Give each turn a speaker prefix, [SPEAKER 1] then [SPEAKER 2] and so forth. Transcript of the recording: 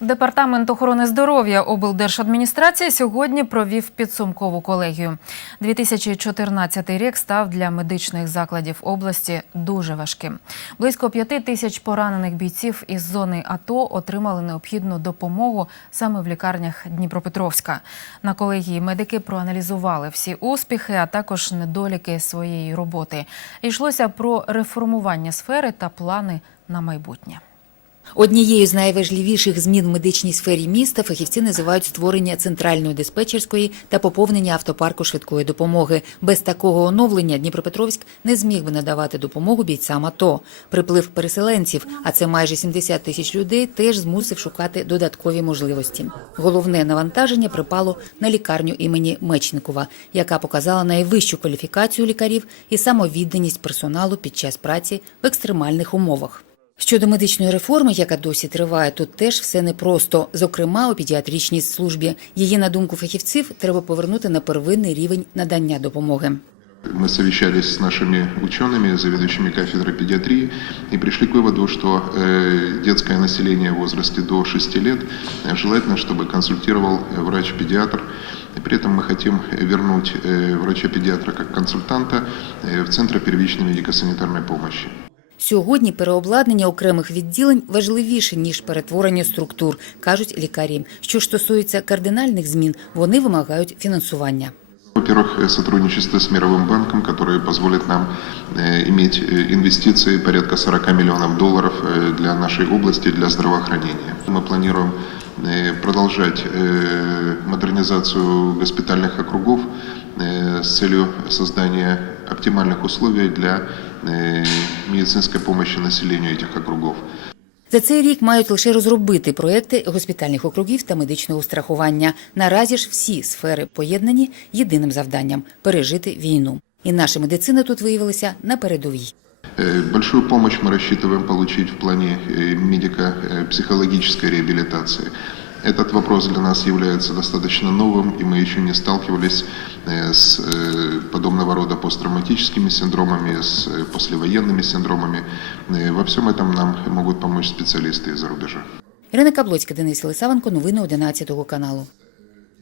[SPEAKER 1] Департамент охорони здоров'я облдержадміністрації сьогодні провів підсумкову колегію. 2014 рік став для медичних закладів області дуже важким. Близько п'яти тисяч поранених бійців із зони АТО отримали необхідну допомогу саме в лікарнях Дніпропетровська. На колегії медики проаналізували всі успіхи, а також недоліки своєї роботи. Йшлося про реформування сфери та плани на майбутнє.
[SPEAKER 2] Однією з найважливіших змін в медичній сфері міста фахівці називають створення центральної диспетчерської та поповнення автопарку швидкої допомоги. Без такого оновлення Дніпропетровськ не зміг би надавати допомогу бійцям АТО. Приплив переселенців, а це майже 70 тисяч людей, теж змусив шукати додаткові можливості. Головне навантаження припало на лікарню імені Мечникова, яка показала найвищу кваліфікацію лікарів і самовідданість персоналу під час праці в екстремальних умовах. Щодо медичної реформи, яка досі триває, тут теж все непросто. Зокрема, у педіатричній службі. Її, на думку фахівців, треба повернути на первинний рівень надання допомоги.
[SPEAKER 3] Мы совещались с нашими учеными, заведующими кафедрой педиатрии, и пришли к выводу, что э, детское население в возрасте до 6 лет э, желательно, чтобы консультировал э, врач-педиатр. И при этом мы хотим вернуть э, врача-педиатра как консультанта э, в Центр первичной медико-санитарной помощи.
[SPEAKER 2] Сьогодні переобладнання окремих відділень важливіше ніж перетворення структур, кажуть лікарі. Що ж стосується кардинальних змін, вони вимагають фінансування.
[SPEAKER 3] Во-первых, э, сотрудничество с Мировым банком, которое позволит нам э, иметь э, инвестиции порядка 40 миллионов долларов э, для нашей области, для здравоохранения. Мы планируем э, продолжать э, модернизацию госпитальных округов э, с целью создания оптимальных условий для э, медицинской помощи населению этих округов.
[SPEAKER 2] За цей рік мають лише розробити проекти госпітальних округів та медичного страхування. Наразі ж всі сфери поєднані єдиним завданням пережити війну. І наша медицина тут виявилася на передовій.
[SPEAKER 3] Э, Большую помощь мы рассчитываем получить в плане э, медико-психологической реабилитации. Этот вопрос для нас является достаточно новым, и мы еще не сталкивались э, с э, подобного рода посттравматическими синдромами, с э, послевоенными синдромами. Э, Во всем этом нам могут помочь специалисты из-за рубежа.
[SPEAKER 2] Ірина Каблоцька, Денис Лисавенко, новини 11 каналу.